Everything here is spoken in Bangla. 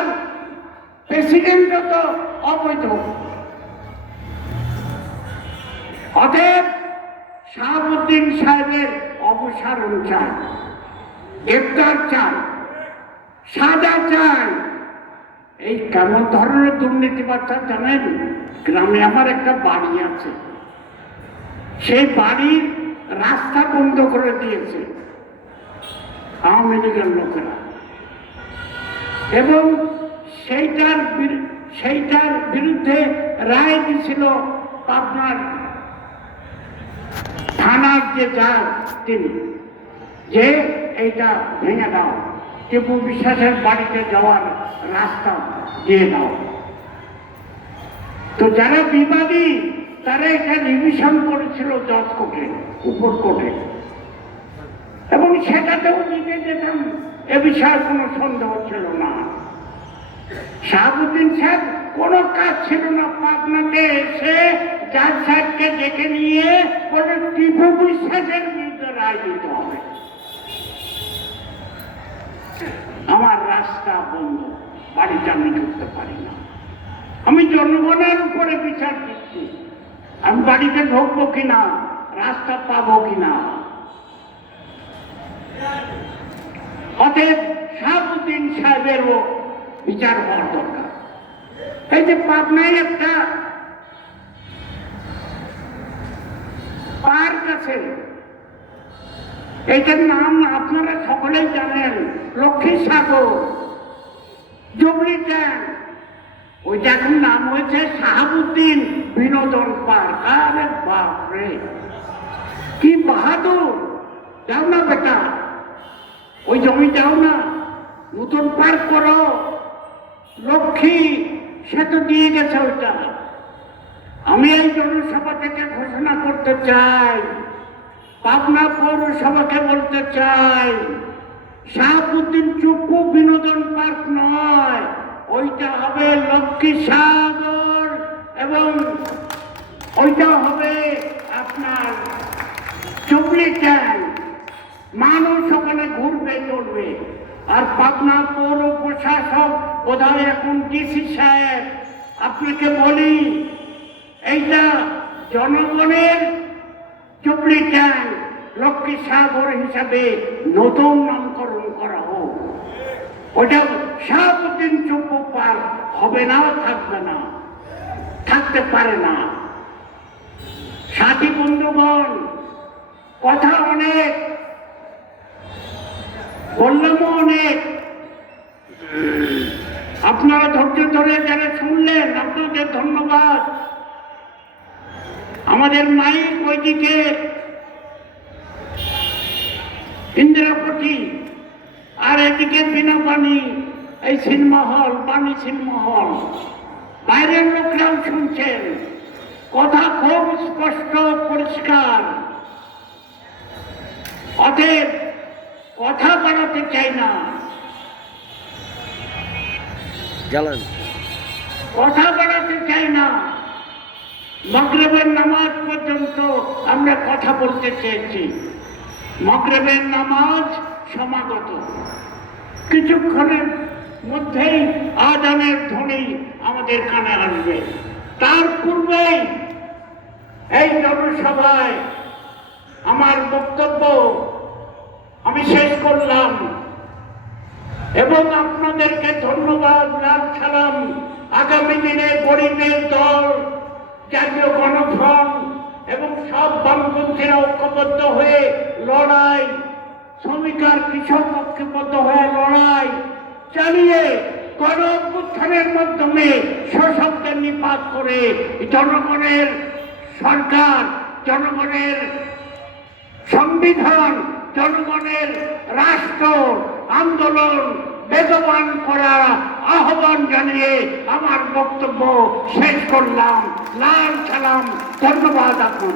আর প্রেসিডেন্টও তো অবৈধ। অতএব শাহাবুদ্দিন সাহেবের অপসারণ চাই, গ্রেপ্তার চাই, সাজা চাই। এই কেমন ধরনের দুর্নীতিবাদটা জানেন? গ্রামে আমার একটা বাড়ি আছে, সেই বাড়ির রাস্তা বন্ধ করে দিয়েছে আওয়ামী লীগের লোকেরা, এবং সেইটার বিরুদ্ধে রায় দিয়েছিল পাবনার থানার যে যান তিনি, যে এইটা ভেঙে দাও, টিপু বিশ্বাসের বাড়িতে যাওয়ার রাস্তা দিয়ে দাও। তো যারা বিবাদী তারা এটা রিভিশন করেছিল জজ কোর্টে, উপর কোর্টে, এবং সেটাতেও জিতে যেতাম, এ বিষয়ে কোনো সন্দেহ ছিল না। শাহাবুদ্দিন সাহেব কোনো কাজ ছিল না, পাবনাতে এসে জাজ সাহেবকে ডেকে নিয়ে বলে টিপু বিশ্বাসের বিরুদ্ধে রায় দিতে হবে, আমার রাস্তা বন্ধ, বাড়িতে আমি ঢুকতে পারি না, আমি জনগণের উপরে বিচার দিচ্ছি, আমি বাড়িতে ঢুকবো কিনা, রাস্তা পাবো কিনা। অতএব শাহাবুদ্দিন সাহেবেরও বিচার হওয়ার দরকার। এই যে পাবনায় একটা পার্ক আছে, এইটার নাম আপনারা সকলেই জানেন, লক্ষ্মী সাগর জুবলি ট্যাঙ্ক, ওইটা এখন নাম হয়েছে শাহাবুদ্দিন বিনোদন পার্ক। আরে বাপরে, কি বাহাদুর! যাও না বেটা, ওই জমি যাও না, নতুন পার্ক করো। লক্ষ্মী সে তো দিয়ে গেছে ওইটা। আমি এই জনসভা থেকে ঘোষণা করতে চাই, পাবনা পৌরসভাকে বলতে চাই, শাহাবুদ্দিন চুপ্পু বিনোদন পার্ক নয়, ওইটা হবে লক্ষ্মী সাগর, এবং ওইটা হবে আপনার জুবলি ট্যাঙ্ক। মানুষ ওখানে ঘুরবে চলবে। আর পাবনা পৌর প্রশাসক বোধহয় এখন ডিসি সাহেব, আপনাকে বলি, এইটা জনগণের জুবলি ট্যাঙ্ক লক্ষ্মী সাগর হিসাবে নতুন নামকরণ করা হোক। ওটা শাহাবুদ্দিন চুপ্পু পার্ক হবে না, থাকবে না, থাকতে পারে না। সাথী বন্ধুগণ, কথা অনেক, বললামও অনেক, আপনারা ধৈর্য ধরে যারা শুনলেন আপনাদের ধন্যবাদ। আমাদের মাইক ওইদিকে ইন্দিরাপতি, আর এদিকে বিনা পানি, এই সিনেমা হল, পানি সিনেমা হল, বাইরের লোকরাও শুনছেন, কথা খুব স্পষ্ট পরিষ্কার। অতএব কথা বাড়াতে চাই না, কথা বাড়াতে চাই না। মাগরিবের নামাজ পর্যন্ত আমরা কথা বলতে চেয়েছি, মাগরিবের নামাজ সমাগত, কিছুক্ষণের মধ্যেই আযানের ধ্বনি আমাদের কানে আসবে। তার পূর্বেই এই জনসভায় আমার বক্তব্য আমি শেষ করলাম, এবং আপনাদেরকে ধন্যবাদ, লাল সালাম। আগামী দিনে গরিবের দল, জাতীয় গণফ্রন্ট এবং সব বামপন্থীরা ঐক্যবদ্ধ হয়ে লড়াই, শ্রমিক আর কৃষক ঐক্যবদ্ধ হয়ে লড়াই চালিয়ে গণ অভ্যুত্থানের মাধ্যমে শোষকদের নিপাত করে জনগণের সরকার, জনগণের সংবিধান, জনগণের রাষ্ট্র আন্দোলন বেগবান করার আহ্বান জানিয়ে আমার বক্তব্য শেষ করলাম। লাল সালাম, ধন্যবাদ আপনাদের।